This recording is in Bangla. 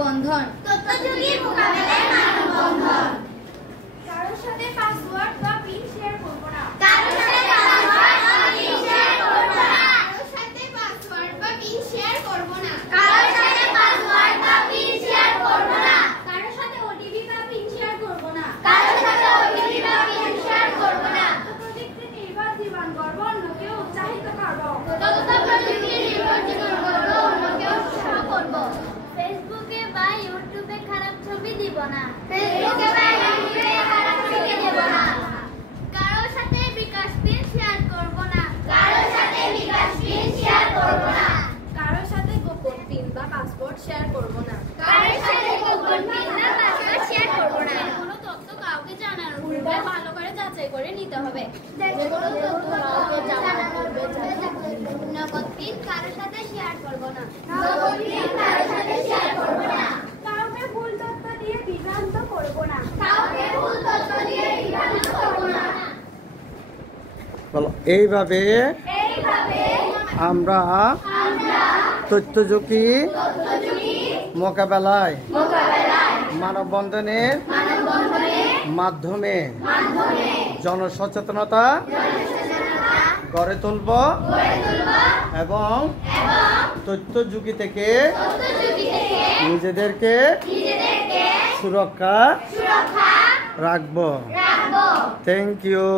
বন্ধন তথ্যযুগী মোকাবেলায় মানববন্ধন। কারোর সাথে পাসওয়ার্ড বা পিন শেয়ার করব না। কারোর সাথে পাসওয়ার্ড বা পিন শেয়ার করব না। কারোর সাথে পাসওয়ার্ড বা পিন শেয়ার করব না। কারোর সাথে পাসওয়ার্ড বা পিন শেয়ার করব না। কারোর সাথে ওটিপি বা পিন শেয়ার করব না। কারোর সাথে ওটিপি বা পিন শেয়ার করব না। প্রযুক্তি নির্ভর জীবন গড়ব, অন্যকে উৎসাহিত করব। তথ্য প্রযুক্তি নির্ভর জীবন গড়ব, অন্যকে উৎসাহ করব। ফেসবুকে বা ইউটিউবে খারাপ ছবি দিব না। ফেসবুকে বা ইউটিউবে খারাপ ছবি দেব না। কারোর সাথে বিকাশ পিন শেয়ার করব না। কারোর সাথে বিকাশ পিন শেয়ার করব না। কারোর সাথে গোপন পিন বা পাসওয়ার্ড শেয়ার করব না। কারোর সাথে গোপন পিন বা পাসওয়ার্ড শেয়ার করব না। কোনো তথ্য কাউকে জানানোর পূর্বে ভালো করে যাচাই করে নিতে হবে। কোনো তথ্য কাউকে জানানোর পূর্বে নগদ পিন কারোর সাথে শেয়ার করব না। নগদ পিন কারোর সাথে শেয়ার করব না। কাউকে ভুল তথ্য দিয়ে বিভ্রান্ত করব না। কাউকে ভুল তথ্য দিয়ে বিভ্রান্ত করব না। বলো, এইভাবে আমরা তথ্যযুগী মোকাবেলায় মানববন্ধনের মাধ্যমে জনসচেতনতা গড়ে তুলব এবং তথ্যযুগী থেকে নিজেদেরকে সুরক্ষা রাখবো। Thank you.